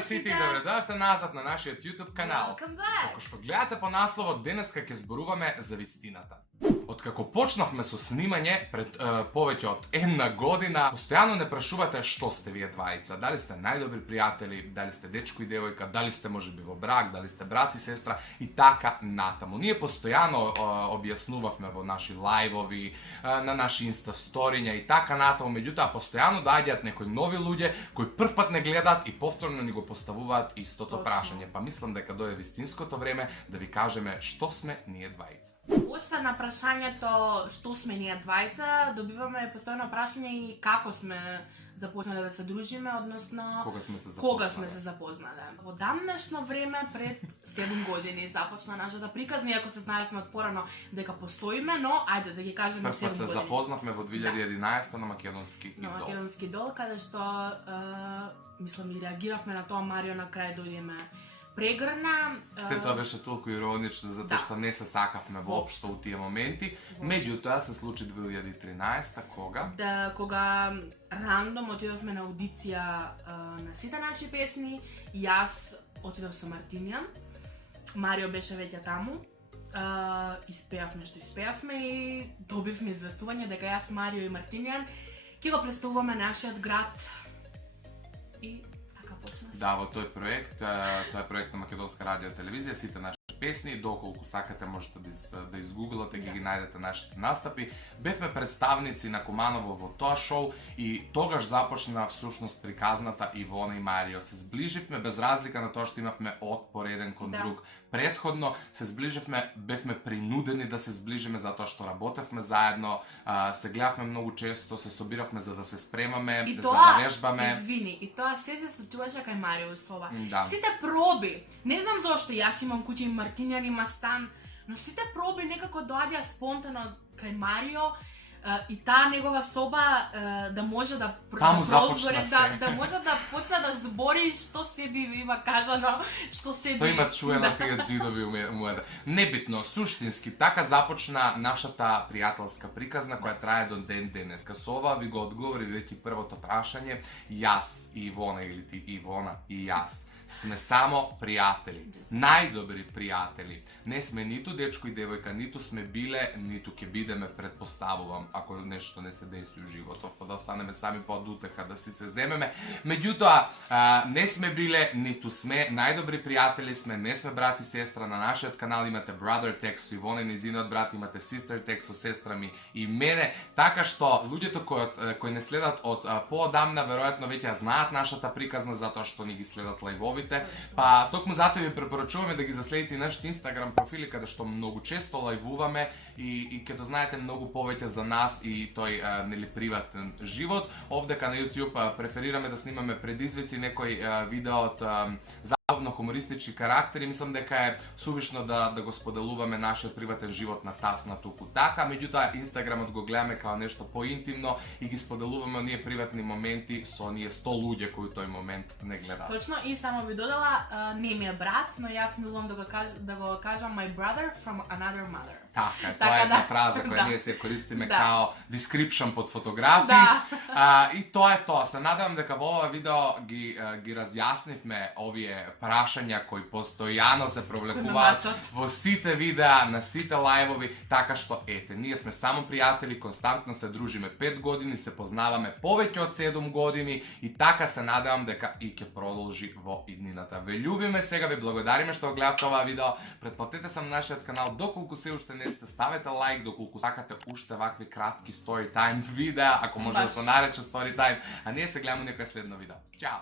Здрасте сите и добре дојавте назад на нашиот YouTube канал. Како што гледате по насловот, денеска ќе зборуваме за вистината. Откако почнавме со снимање пред повеќе од една година, постојано не прашувате што сте вие двајца. Дали сте најдобри пријатели, дали сте дечко и девојка, дали сте можеби во брак, дали сте брат и сестра и така натаму. Ние постојано објаснувавме во наши лајвови, на наши инста сториња и така натаму, меѓутоа постојано доаѓаат некои нови луѓе кои прв пат не гледаат и повторно ни го поставуваат истото прашање. Па мислам дека дојде вистинското време да ви кажеме што сме ние двајца. Освен на прашањето што сме ние двајца, добиваме постојано прашање и како сме започнале да се дружиме, односно кога сме се запознале. Во дамнешно време пред 7 години започна нашата приказна, иако се знаевме од порано дека постоиме, но ајде да ги кажеме 7 години. Прв пат се запознавме во 2011 на Македонски дол. На Македонски дол, каде што мислам и реагиравме на тоа, Марио на крај дојдеме прегрна. Се тоа беше толку иронично, затоа што не се сакавме воопшто у тие моменти. Меѓутоа се случи 2013 кога? Кога рандом отидовме на аудиција на сите наши песни. Јас отидов со Мартињан. Марио беше веќе таму. Испеавме што испеавме и добивме известување дека јас, Марио и Мартињан ќе го представуваме нашиот град. И да, во тој проект, тоа е проект на Македонска радио телевизија, сите наши песни, доколку сакате можете да изгуглате, ги најдете нашите настапи. Бевме представници на Куманово во тоа шоу и тогаш започна всушност приказната Ивона и Марио. Се зближивме без разлика на тоа што имавме отпор еден кон друг. Предходно се зближивме, бевме принудени да се зближиме затоа што работевме заедно, се гледавме многу често, се собиравме за да се спремаме, за да вежбаме. Извини, и тоа се случуваше кај Марио Услова. Да. Сите проби, не знам зошто, јас имам куќа и Мартињан има стан, но сите проби некако доаѓа спонтано кај Марио и таа негова соба да може да прозвори, да може да почне да збори што се би има кажано, што се би... Тоа има чуено пијат зидови умеда. Небитно, суштински, така започна нашата пријателска приказна која трае до ден денеска. Со ова ви го одговори веќе првото прашање. Јас и Ивона, или ти Ивона и јас сме само пријатели, најдобри пријатели. Не сме ниту дечко и девојка, ниту сме биле, ниту ќе бидеме, предпоставувам, ако нешто не се деси у животот, па да останеме сами по утеха, да си се земеме. Меѓутоа, не сме биле, ниту сме, најдобри пријатели сме, не сме брат и сестра. На нашиот канал имате Brother Text со Ивона и низиниот брат, имате Sister Text со сестра ми и мене, така што луѓето кои не следат од поодамна, веројатно веќе знаат нашата приказна затоа што ни ги следат лајвови. Па токму затоа ви препорачуваме да ги заследите и нашите Инстаграм профили, каде што многу често лајвуваме и ќе дознаете многу повеќе за нас и тој приватен живот. Овдека на YouTube преферираме да снимаме предизвици, некои видео од забавно-хумористички карактери. Мислам дека е сувишно да го споделуваме нашиот приватен живот на тас на туку така. Меѓутоа Инстаграмот го гледаме као нешто поинтимно и ги споделуваме оние приватни моменти со оние 100 луѓе кои тој момент не гледаат. Точно, и само би додала, не ми е брат, но јас милувам да го кажам my brother from another mother. Така, тоа е една фраза која ние се користиме као description под фотографии. И тоа е тоа. Се надевам дека во ова видео ги разјаснивме овие прашања кои постојано се провлекуваат во сите видеа, на сите лајвови, така што ете, ние сме само пријатели, константно се дружиме 5 години, се познаваме повеќе од 7 години и така се надевам дека и ќе продолжи во иднината. Ве љубиме, сега ви благодариме што гледавте оваа видео. Претплатете се на нашиот канал доколку се уште не сте, ставете лайк доколку сакате уште вакви кратки story time видеа, ако може да се нарече story time, а ние се гледаме некој следно видео. Чао!